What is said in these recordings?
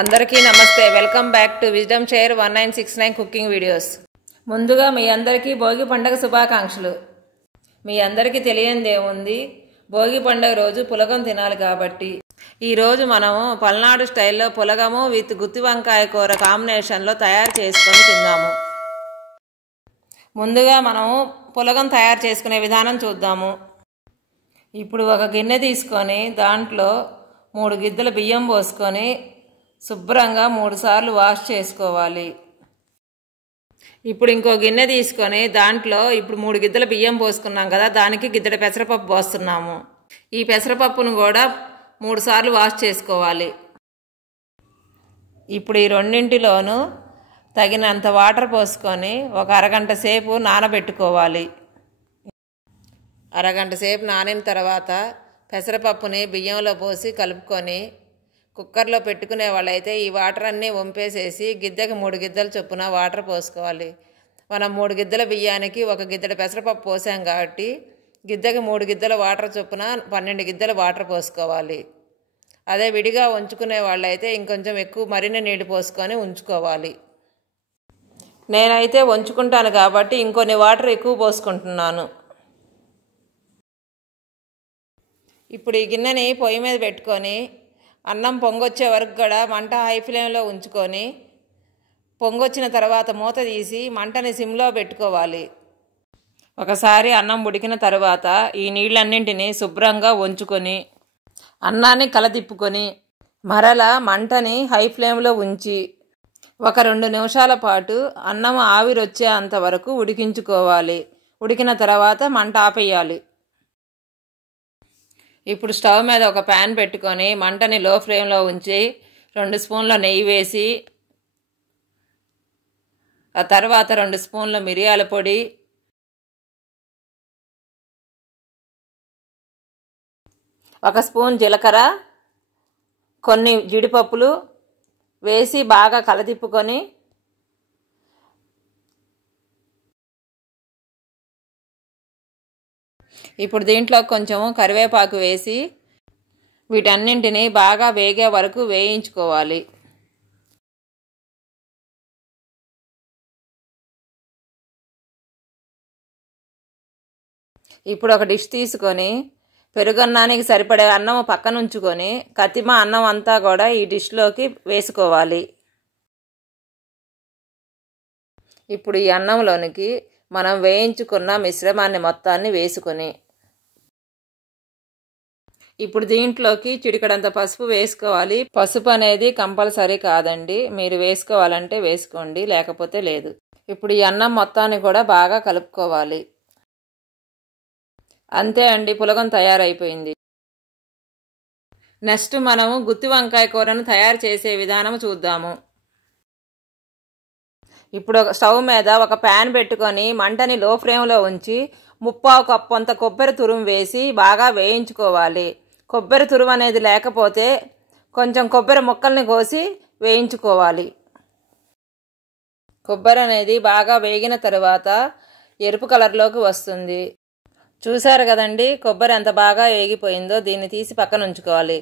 అందరికీ నమస్తే. Welcome back to wisdom share 1969 cooking videos. ముందుగా మీ అందరికీ భోగి పండుగ శుభాకాంక్షలు. మీ అందరికీ తెలియందేముంది, భోగి పండుగ రోజు పులగం తినాలి కాబట్టి ఈరోజు మనము పల్నాడు స్టైల్లో పులగము విత్ గుత్తి వంకాయ కూర కాంబినేషన్లో తయారు చేసుకొని తిందాము. ముందుగా మనము పులగం తయారు చేసుకునే విధానం చూద్దాము. ఇప్పుడు ఒక గిన్నె తీసుకొని దాంట్లో 3 గిద్దల బియ్యం పోసుకొని శుభ్రంగా 3 సార్లు వాష్ చేసుకోవాలి. ఇప్పుడు ఇంకో గిన్నె తీసుకొని దాంట్లో ఇప్పుడు 3 గిద్దల బియ్యం పోసుకున్నాం కదా, దానికి గిద్దెడ పెసరపప్పు పోస్తున్నాము. ఈ పెసరపప్పును కూడా 3 సార్లు వాష్ చేసుకోవాలి. ఇప్పుడు ఈ రెండింటిలోనూ తగినంత వాటర్ పోసుకొని ఒక అరగంట సేపు నానబెట్టుకోవాలి. అరగంట సేపు నానిన తర్వాత పెసరపప్పుని బియ్యంలో పోసి కలుపుకొని కుక్కర్లో పెట్టుకునే వాళ్ళైతే ఈ వాటర్ అన్నీ వంపేసేసి గిద్దెకి 3 గిద్దల చొప్పున వాటర్ పోసుకోవాలి. మనం 3 గిద్దల బియ్యానికి 1 గిద్దెడ పెసరపప్పు పోసాం కాబట్టి గిద్దెకి 3 గిద్దల వాటర్ చొప్పున 12 గిద్దల వాటర్ పోసుకోవాలి. అదే విడిగా ఉంచుకునే వాళ్ళైతే ఇంకొంచెం ఎక్కువ మరిన్ని నీళ్ళు పోసుకొని ఉంచుకోవాలి. నేనైతే ఉంచుకుంటాను కాబట్టి ఇంకొన్ని వాటర్ ఎక్కువ పోసుకుంటున్నాను. ఇప్పుడు ఈ గిన్నెని పొయ్యి మీద పెట్టుకొని అన్నం పొంగొచ్చే వరకు కూడా మంట హై ఫ్లేమ్లో ఉంచుకొని పొంగొచ్చిన తర్వాత మూత తీసి మంటని సిమ్లో పెట్టుకోవాలి. ఒకసారి అన్నం ఉడికిన తర్వాత ఈ నీళ్ళన్నింటినీ శుభ్రంగా వంచుకొని అన్నాన్ని కలదిప్పుకొని మరలా మంటని హై ఫ్లేమ్లో ఉంచి ఒక 2 నిమిషాల పాటు అన్నం ఆవిరొచ్చే అంతవరకు ఉడికించుకోవాలి. ఉడికిన తర్వాత మంట ఆపేయాలి. ఇప్పుడు స్టవ్ మీద ఒక ప్యాన్ పెట్టుకొని మంటని లో ఫ్లేమ్లో ఉంచి 2 స్పూన్ల నెయ్యి వేసి ఆ తర్వాత 2 స్పూన్ల మిరియాల పొడి, 1 స్పూన్ జీలకర్ర, కొన్ని జీడిపప్పులు వేసి బాగా కలదిప్పుకొని ఇప్పుడు దీంట్లో కొంచెం కరివేపాకు వేసి వీటన్నింటినీ బాగా వేగే వరకు వేయించుకోవాలి. ఇప్పుడు ఒక డిష్ తీసుకొని పెరుగన్నానికి సరిపడే అన్నం పక్కన ఉంచుకొని కతిమ అన్నం అంతా కూడా ఈ డిష్లోకి వేసుకోవాలి. ఇప్పుడు ఈ అన్నంలోనికి మనం వేయించుకున్న మిశ్రమాన్ని మొత్తాన్ని వేసుకొని ఇప్పుడు దీంట్లోకి చిటికడంత పసుపు వేసుకోవాలి. పసుపు అనేది కంపల్సరీ కాదండి, మీరు వేసుకోవాలంటే వేసుకోండి, లేకపోతే లేదు. ఇప్పుడు ఈ అన్నం మొత్తాన్ని కూడా బాగా కలుపుకోవాలి. అంతే అండి, పులగం తయారైపోయింది. నెక్స్ట్ మనము గుత్తి వంకాయ కూరను తయారు చేసే విధానం చూద్దాము. ఇప్పుడు స్టవ్ మీద ఒక ప్యాన్ పెట్టుకొని మంటని లో ఫ్లేమ్లో ఉంచి 1/4 కప్పు అంత కొబ్బరి తురుము వేసి బాగా వేయించుకోవాలి. కొబ్బరి తురుము అనేది లేకపోతే కొంచెం కొబ్బరి ముక్కల్ని కోసి వేయించుకోవాలి. కొబ్బరి అనేది బాగా వేగిన తర్వాత ఎరుపు కలర్లోకి వస్తుంది. చూసారు కదండి, కొబ్బరి ఎంత బాగా వేగిపోయిందో. దీన్ని తీసి పక్కన ఉంచుకోవాలి.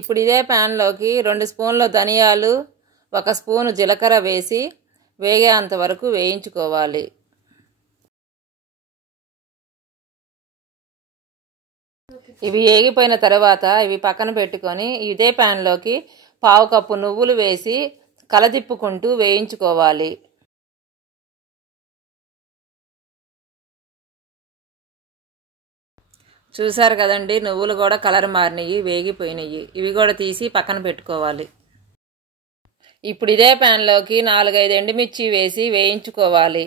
ఇప్పుడు ఇదే ప్యాన్లోకి 2 స్పూన్ల ధనియాలు, 1 స్పూను జీలకర్ర వేసి వేగేంత వరకు వేయించుకోవాలి. ఇవి వేగిపోయిన తర్వాత ఇవి పక్కన పెట్టుకొని ఇదే ప్యాన్లోకి 1/4 కప్పు నువ్వులు వేసి కలదిప్పుకుంటూ వేయించుకోవాలి. చూసారు కదండి, నువ్వులు కూడా కలర్ మారినవి, వేగిపోయినాయి. ఇవి కూడా తీసి పక్కన పెట్టుకోవాలి. ఇప్పుడు ఇదే ప్యాన్లోకి 4-5 ఎండుమిర్చి వేసి వేయించుకోవాలి.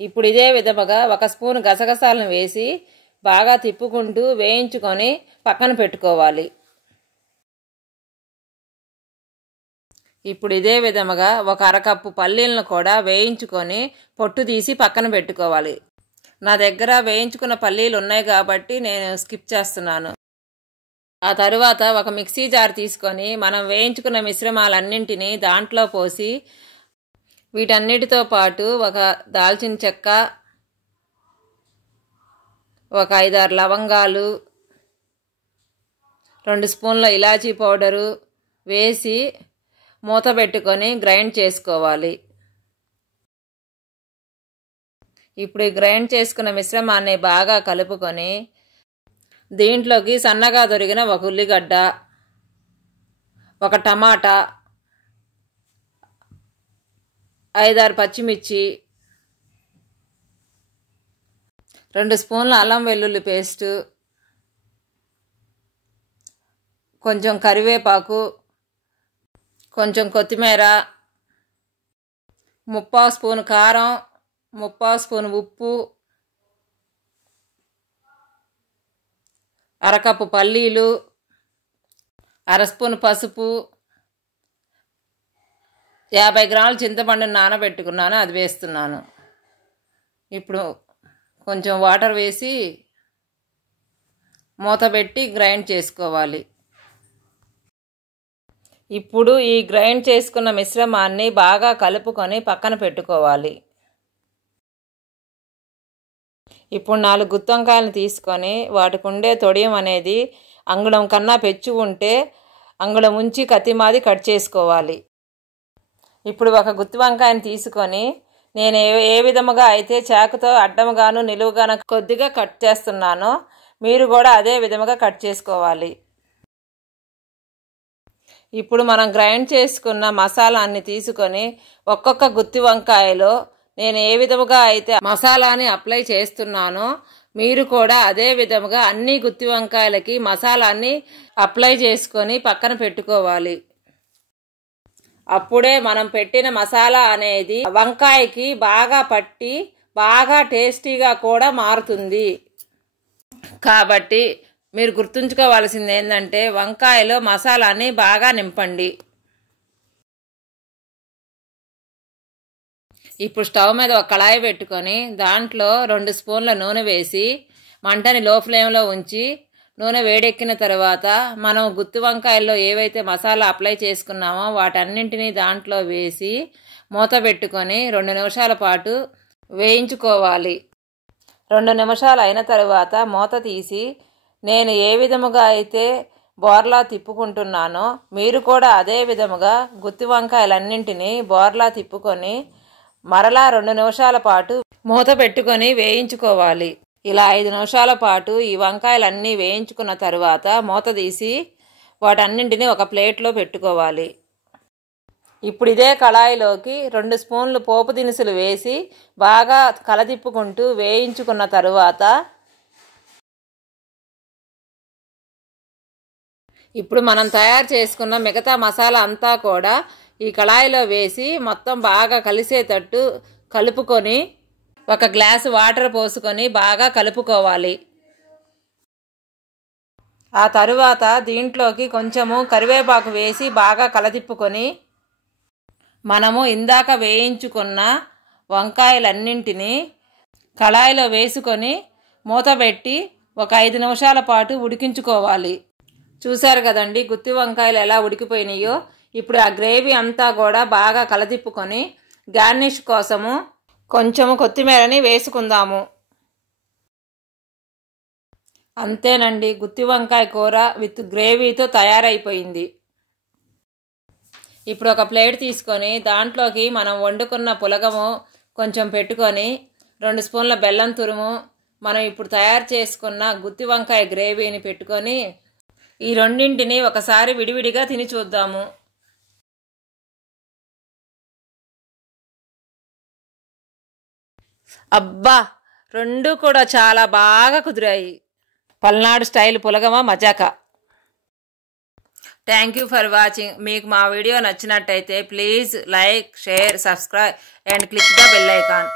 ఇప్పుడు ఇదే విధముగా 1 స్పూన్ గసగసాలను వేసి బాగా తిప్పుకుంటూ వేయించుకొని పక్కన పెట్టుకోవాలి. ఇప్పుడు ఇదే విధముగా 1 అరకప్పు పల్లీలను కూడా వేయించుకొని పొట్టు తీసి పక్కన పెట్టుకోవాలి. నా దగ్గర వేయించుకున్న పల్లీలు ఉన్నాయి కాబట్టి నేను స్కిప్ చేస్తున్నాను. ఆ తరువాత ఒక మిక్సీ జార్ తీసుకొని మనం వేయించుకున్న మిశ్రమాలన్నింటినీ దాంట్లో పోసి వీటన్నిటితో పాటు ఒక దాల్చిన చెక్క, ఒక 5-6 లవంగాలు, 2 స్పూన్ల ఇలాచీ పౌడరు వేసి మూత పెట్టుకొని గ్రైండ్ చేసుకోవాలి. ఇప్పుడు ఈ గ్రైండ్ చేసుకున్న మిశ్రమాన్ని బాగా కలుపుకొని దీంట్లోకి సన్నగా తరిగిన ఒక ఉల్లిగడ్డ, ఒక టమాటా, 5-6 పచ్చిమిర్చి, 2 స్పూన్ల అల్లం వెల్లుల్లి పేస్టు, కొంచెం కరివేపాకు, కొంచెం కొత్తిమీర, 1/2 స్పూన్ కారం, 1/2 స్పూన్ ఉప్పు, అరకప్పు పల్లీలు, 1/2 స్పూన్ పసుపు, 50 గ్రాముల చింతపండుని నానబెట్టుకున్నాను, అది వేస్తున్నాను. ఇప్పుడు కొంచెం వాటర్ వేసి మూత పెట్టి గ్రైండ్ చేసుకోవాలి. ఇప్పుడు ఈ గ్రైండ్ చేసుకున్న మిశ్రమాన్ని బాగా కలుపుకొని పక్కన పెట్టుకోవాలి. ఇప్పుడు 4 గుత్తి వంకాయలను తీసుకొని వాటికి ఉండే తొడియం అనేది అంగుళం కన్నా పెచ్చు ఉంటే అంగుళం ఉంచి కత్తిమాది కట్ చేసుకోవాలి. ఇప్పుడు ఒక గుత్తి వంకాయని తీసుకొని నేను ఏ విధముగా అయితే చాకుతో అడ్డముగాను నిలువుగాను కొద్దిగా కట్ చేస్తున్నానో మీరు కూడా అదే విధముగా కట్ చేసుకోవాలి. ఇప్పుడు మనం గ్రైండ్ చేసుకున్న మసాలాన్ని తీసుకొని ఒక్కొక్క గుత్తి వంకాయలో నేను ఏ విధముగా అయితే మసాలాని అప్లై చేస్తున్నానో మీరు కూడా అదే విధముగా అన్ని గుత్తి వంకాయలకి మసాలాన్ని అప్లై చేసుకొని పక్కన పెట్టుకోవాలి. అప్పుడే మనం పెట్టిన మసాలా అనేది వంకాయకి బాగా పట్టి బాగా టేస్టీగా కూడా మారుతుంది. కాబట్టి మీరు గుర్తుంచుకోవాల్సింది ఏంటంటే వంకాయలో మసాలాని బాగా నింపండి. ఇప్పుడు స్టవ్ మీద ఒక కళాయి పెట్టుకొని దాంట్లో 2 స్పూన్ల నూనె వేసి మంటని లో ఫ్లేమ్లో ఉంచి నూనె వేడెక్కిన తర్వాత మనం గుత్తి వంకాయల్లో ఏవైతే మసాలా అప్లై చేసుకున్నామో వాటన్నింటినీ దాంట్లో వేసి మూత పెట్టుకొని 2 నిమిషాల పాటు వేయించుకోవాలి. 2 నిమిషాలు అయిన తర్వాత మూత తీసి నేను ఏ విధముగా అయితే బోర్లా తిప్పుకుంటున్నానో మీరు కూడా అదే విధముగా గుత్తి వంకాయలన్నింటినీ బోర్లా తిప్పుకొని మరలా 2 నిమిషాల పాటు మూత పెట్టుకొని వేయించుకోవాలి. ఇలా 5 నిమిషాల పాటు ఈ వంకాయలన్నీ వేయించుకున్న తర్వాత మూత తీసి వాటన్నింటినీ ఒక ప్లేట్లో పెట్టుకోవాలి. ఇప్పుడు ఇదే కళాయిలోకి 2 స్పూన్లు పోపు దినుసులు వేసి బాగా కలదిప్పుకుంటూ వేయించుకున్న తరువాత ఇప్పుడు మనం తయారు చేసుకున్న మిగతా మసాలా అంతా కూడా ఈ కళాయిలో వేసి మొత్తం బాగా కలిసేటట్టు కలుపుకొని ఒక గ్లాసు వాటర్ పోసుకొని బాగా కలుపుకోవాలి. ఆ తరువాత దీంట్లోకి కొంచెము కరివేపాకు వేసి బాగా కలదిప్పుకొని మనము ఇందాక వేయించుకున్న వంకాయలన్నింటినీ కళాయిలో వేసుకొని మూత పెట్టి ఒక 5 నిమిషాల పాటు ఉడికించుకోవాలి. చూశారు కదండి గుత్తి వంకాయలు ఎలా ఉడికిపోయినాయో. ఇప్పుడు ఆ గ్రేవీ అంతా కూడా బాగా కలదిప్పుకొని గార్నిష్ కోసము కొంచెము కొత్తిమీరని వేసుకుందాము. అంతేనండి, గుత్తి వంకాయ కూర విత్ గ్రేవీతో తయారైపోయింది. ఇప్పుడు ఒక ప్లేట్ తీసుకొని దాంట్లోకి మనం వండుకున్న పులగము కొంచెం పెట్టుకొని 2 స్పూన్ల బెల్లం తురుము, మనం ఇప్పుడు తయారు చేసుకున్న గుత్తి వంకాయ గ్రేవీని పెట్టుకొని ఈ రెండింటిని ఒకసారి విడివిడిగా తిని చూద్దాము. అబ్బా, 2 కూడా చాలా బాగా కుదిరాయి. పల్నాడు స్టైల్ పులగమ మజాకా. Thank you for watching. మీకు మా వీడియో నచ్చినట్టయితే please like, share, subscribe and click the bell icon.